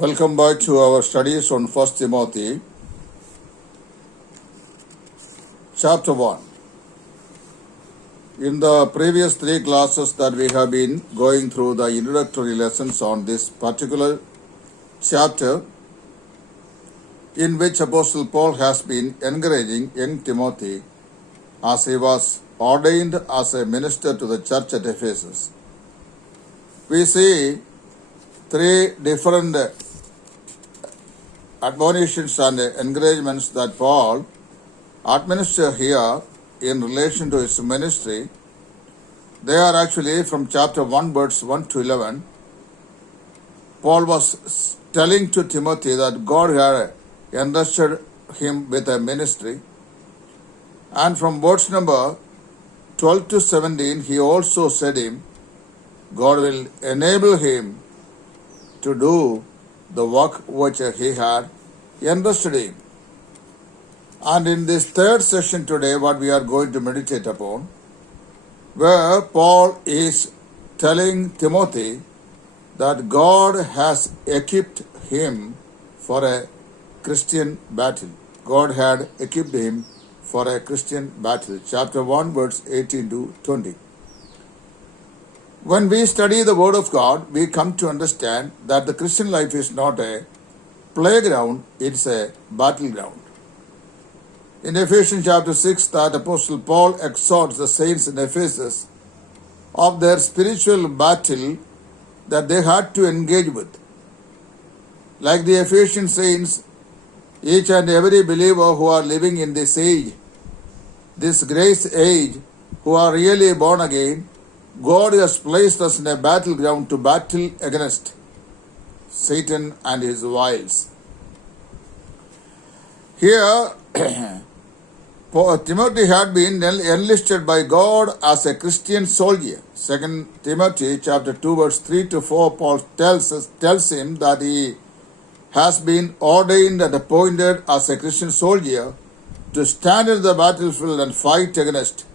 Welcome back to our studies on 1 Timothy chapter 1. In the previous three classes that we have been going through the introductory lessons on this particular chapter, in which Apostle Paul has been encouraging young Timothy as he was ordained as a minister to the church at Ephesus. We see three different admonitions and encouragements that Paul administers here in relation to his ministry. They are actually from chapter 1 verse 1 to 11. Paul was telling to Timothy that God had entrusted him with a ministry. And from verse number 12 to 17, he also said him, God will enable him to do the work which he had entrusted him. And in this third session today, what we are going to meditate upon, where Paul is telling Timothy that God has equipped him for a Christian battle. God had equipped him for a Christian battle. Chapter 1, verse 18 to 20. When we study the Word of God, we come to understand that the Christian life is not a playground, it's a battleground. In Ephesians chapter 6, that Apostle Paul exhorts the saints in Ephesus of their spiritual battle that they had to engage with. Like the Ephesian saints, each and every believer who are living in this age, this grace age, who are really born again, God has placed us in a battleground to battle against Satan and his wiles. Here, Timothy had been enlisted by God as a Christian soldier. 2 Timothy chapter 2 verse 3 to 4, Paul tells him that he has been ordained and appointed as a Christian soldier to stand in the battlefield and fight against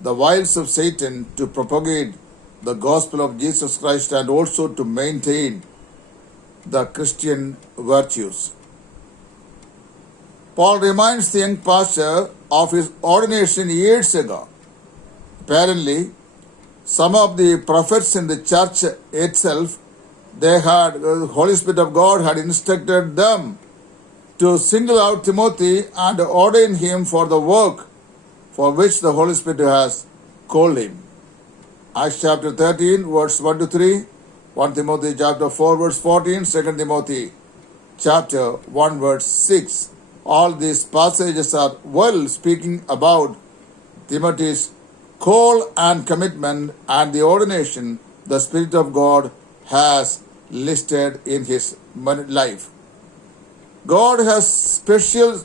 the wiles of Satan, to propagate the gospel of Jesus Christ and also to maintain the Christian virtues. Paul reminds the young pastor of his ordination years ago. Apparently, some of the prophets in the church itself, the Holy Spirit of God had instructed them to single out Timothy and ordain him for the work for which the Holy Spirit has called him. Acts chapter 13, verse 1 to 3, 1 Timothy chapter 4, verse 14, 2 Timothy chapter 1, verse 6. All these passages are well speaking about Timothy's call and commitment and the ordination the Spirit of God has listed in his life. God has special,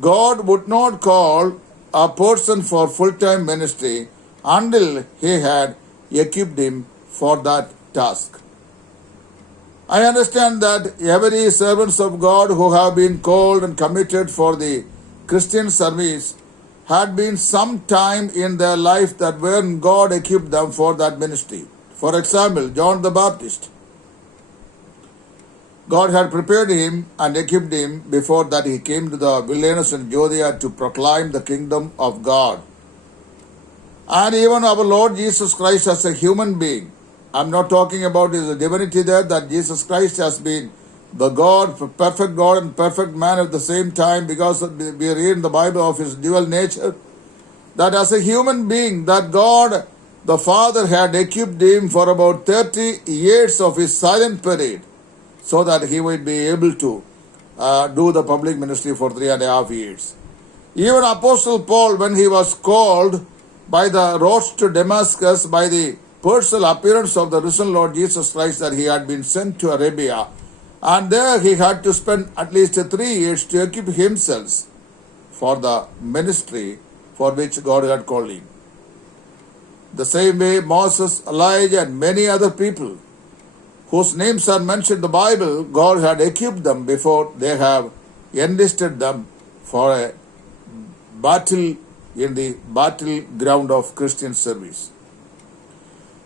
God would not call a person for full-time ministry until he had equipped him for that task. I understand that every servants of God who have been called and committed for the Christian service had been some time in their life that when God equipped them for that ministry. For example, John the Baptist. God had prepared him and equipped him before that he came to the wilderness in Judea to proclaim the kingdom of God. And even our Lord Jesus Christ as a human being, I'm not talking about his divinity there, that Jesus Christ has been the God, perfect God and perfect man at the same time, because we read in the Bible of his dual nature, that as a human being, that God the Father had equipped him for about 30 years of his silent period, so that he would be able to do the public ministry for 3.5 years. Even Apostle Paul, when he was called by the road to Damascus by the personal appearance of the risen Lord Jesus Christ, that he had been sent to Arabia, and there he had to spend at least 3 years to equip himself for the ministry for which God had called him. The same way Moses, Elijah, and many other people whose names are mentioned in the Bible, God had equipped them before they have enlisted them for a battle in the battleground of Christian service.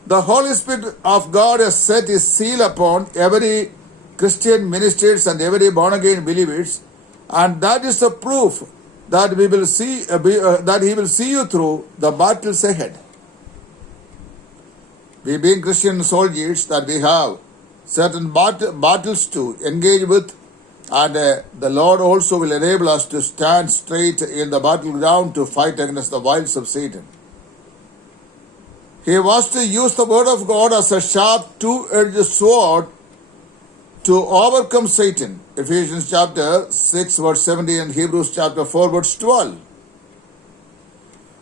The Holy Spirit of God has set his seal upon every Christian ministers and every born again believers, and that is the proof that we will see that he will see you through the battles ahead. We being Christian soldiers, that we have certain battles to engage with, and the Lord also will enable us to stand straight in the battleground to fight against the wiles of Satan. He was to use the word of God as a sharp two-edged sword to overcome Satan. Ephesians chapter 6 verse 17 and Hebrews chapter 4 verse 12.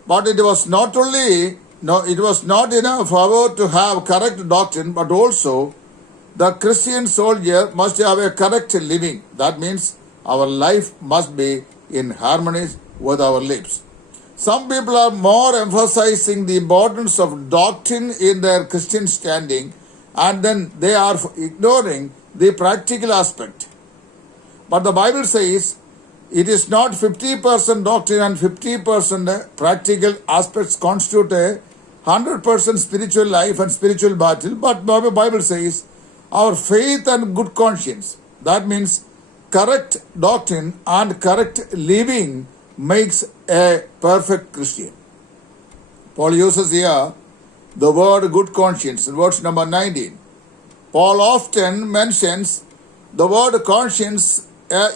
But it was not enough, however, to have correct doctrine, but also the Christian soldier must have a correct living. That means our life must be in harmony with our lips. Some people are more emphasizing the importance of doctrine in their Christian standing, and then they are ignoring the practical aspect. But the Bible says it is not 50% doctrine and 50% practical aspects constitute a 100% spiritual life and spiritual battle. But the Bible says our faith and good conscience, that means correct doctrine and correct living, makes a perfect Christian. Paul uses here the word good conscience in verse number 19. Paul often mentions the word conscience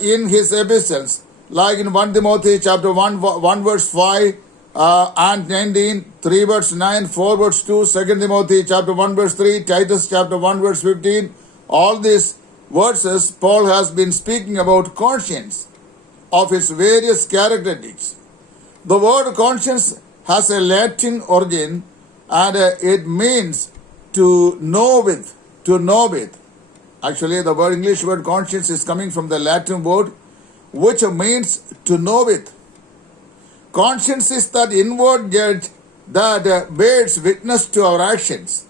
in his epistles, like in 1 Timothy chapter 1 verse 5 and 19, 3 verse 9, 4 verse 2, 2 Timothy chapter 1 verse 3, Titus chapter 1 verse 15. All these verses Paul has been speaking about conscience of its various characteristics. The word conscience has a Latin origin, and it means to know with. Actually, the English word conscience is coming from the Latin word, which means to know with. Conscience is that inward judge that bears witness to our actions.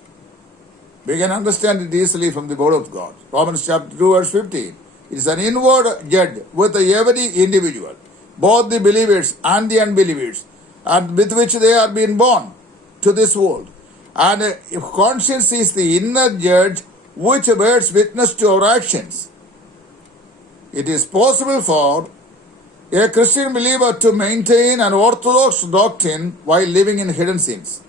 We can understand it easily from the word of God. Romans chapter 2 verse 15. It is an inward judge with every individual, both the believers and the unbelievers, and with which they are being born to this world. And conscience is the inner judge which bears witness to our actions. It is possible for a Christian believer to maintain an orthodox doctrine while living in hidden sins.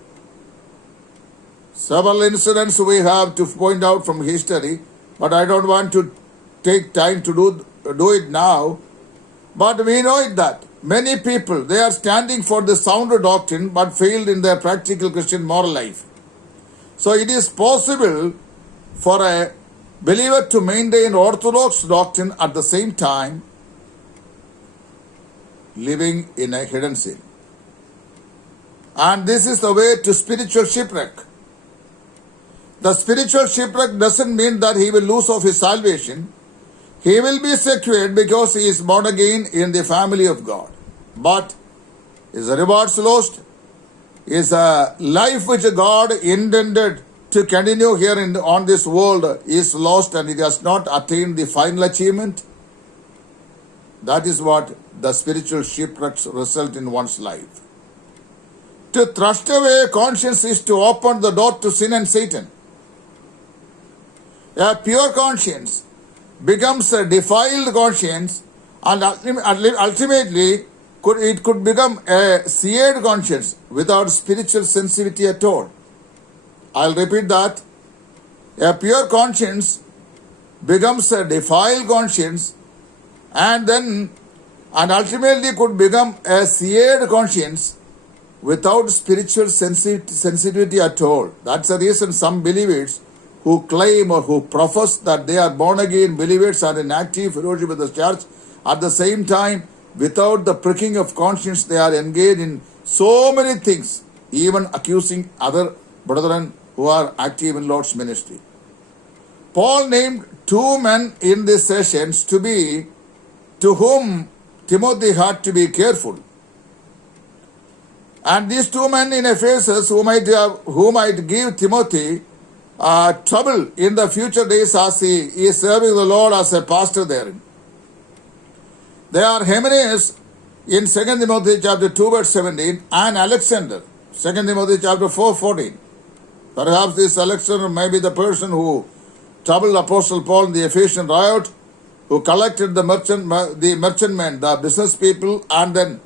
Several incidents we have to point out from history, but I don't want to take time to do it now. But we know it that many people, they are standing for the sound doctrine but failed in their practical Christian moral life. So it is possible for a believer to maintain orthodox doctrine at the same time living in a hidden sin. And this is the way to spiritual shipwreck. The spiritual shipwreck doesn't mean that he will lose of his salvation. He will be secured because he is born again in the family of God. But his rewards lost. His life which God intended to continue here on this world is lost, and it has not attained the final achievement. That is what the spiritual shipwrecks result in one's life. To thrust away conscience is to open the door to sin and Satan. A pure conscience becomes a defiled conscience, and ultimately it could become a seared conscience without spiritual sensitivity at all. I'll repeat that. A pure conscience becomes a defiled conscience, and ultimately could become a seared conscience without spiritual sensitivity at all. That's the reason some believers who claim or who profess that they are born again believers are in active fellowship with the church, at the same time, without the pricking of conscience, they are engaged in so many things, even accusing other brethren who are active in Lord's ministry. Paul named two men in these sessions to whom Timothy had to be careful. And these two men in Ephesus who might give Timothy trouble in the future days as he is serving the Lord as a pastor there. They are Hymenaeus in 2 Timothy chapter 2 verse 17 and Alexander, 2 Timothy chapter 4 14. Perhaps this Alexander may be the person who troubled Apostle Paul in the Ephesian riot, who collected the merchantmen, the business people, and then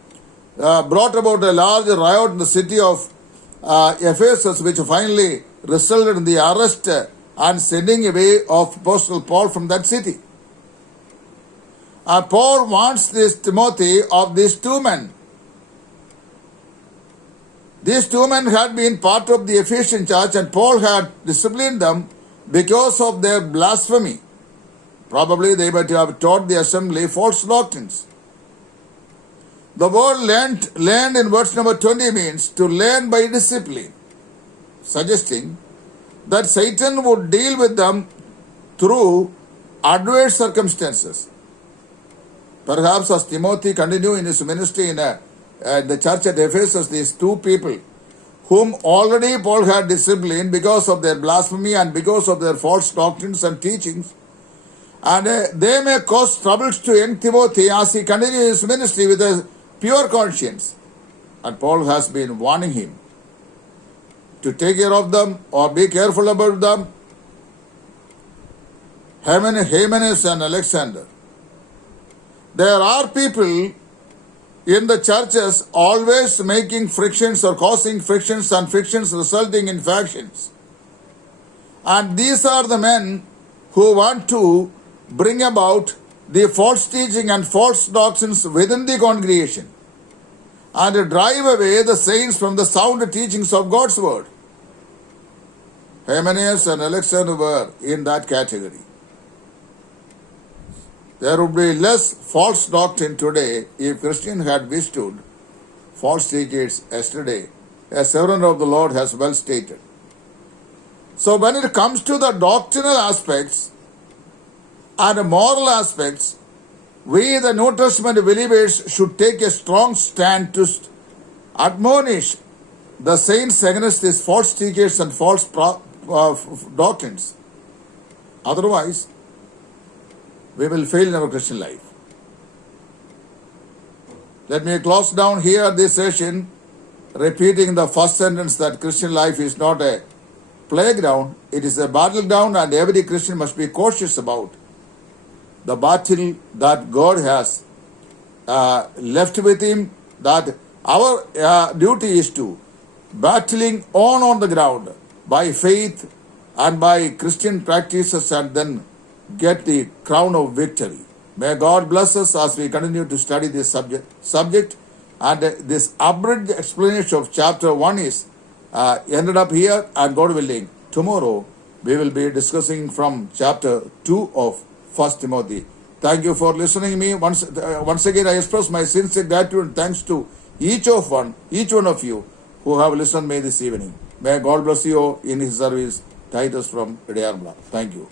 brought about a large riot in the city of Ephesus, which finally resulted in the arrest and sending away of Apostle Paul from that city. Paul wants this Timothy of these two men. These two men had been part of the Ephesian church, and Paul had disciplined them because of their blasphemy. Probably they might have taught the assembly false doctrines. The word learned in verse number 20 means to learn by discipline, suggesting that Satan would deal with them through adverse circumstances. Perhaps as Timothy continued in his ministry in the church at Ephesus, these two people whom already Paul had disciplined because of their blasphemy and because of their false doctrines and teachings, and they may cause troubles to young Timothy as he continues his ministry with a pure conscience. And Paul has been warning him to take care of them or be careful about them. Hymenaeus and Alexander. There are people in the churches always making frictions or causing frictions and frictions resulting in factions. And these are the men who want to bring about the false teaching and false doctrines within the congregation and drive away the saints from the sound teachings of God's word. Hymenaeus and Alexander were in that category. There would be less false doctrine today if Christians had withstood false teachers yesterday, as servant of the Lord has well stated. So when it comes to the doctrinal aspects and moral aspects, we the New Testament believers should take a strong stand to admonish the saints against these false teachers and false doctrines. Otherwise, we will fail in our Christian life. Let me close down here this session, repeating the first sentence that Christian life is not a playground, it is a battleground, and every Christian must be cautious about the battle that God has left with him, that our duty is to battling on the ground by faith and by Christian practices, and then get the crown of victory. May God bless us as we continue to study this subject. And this abridged explanation of chapter 1 is ended up here, and God willing, tomorrow we will be discussing from chapter 2 of 1 Timothy. Thank you for listening to me. Once again, I express my sincere gratitude and thanks to each one of you who have listened to me this evening. May God bless you in His service. Titus from Idayarmala. Thank you.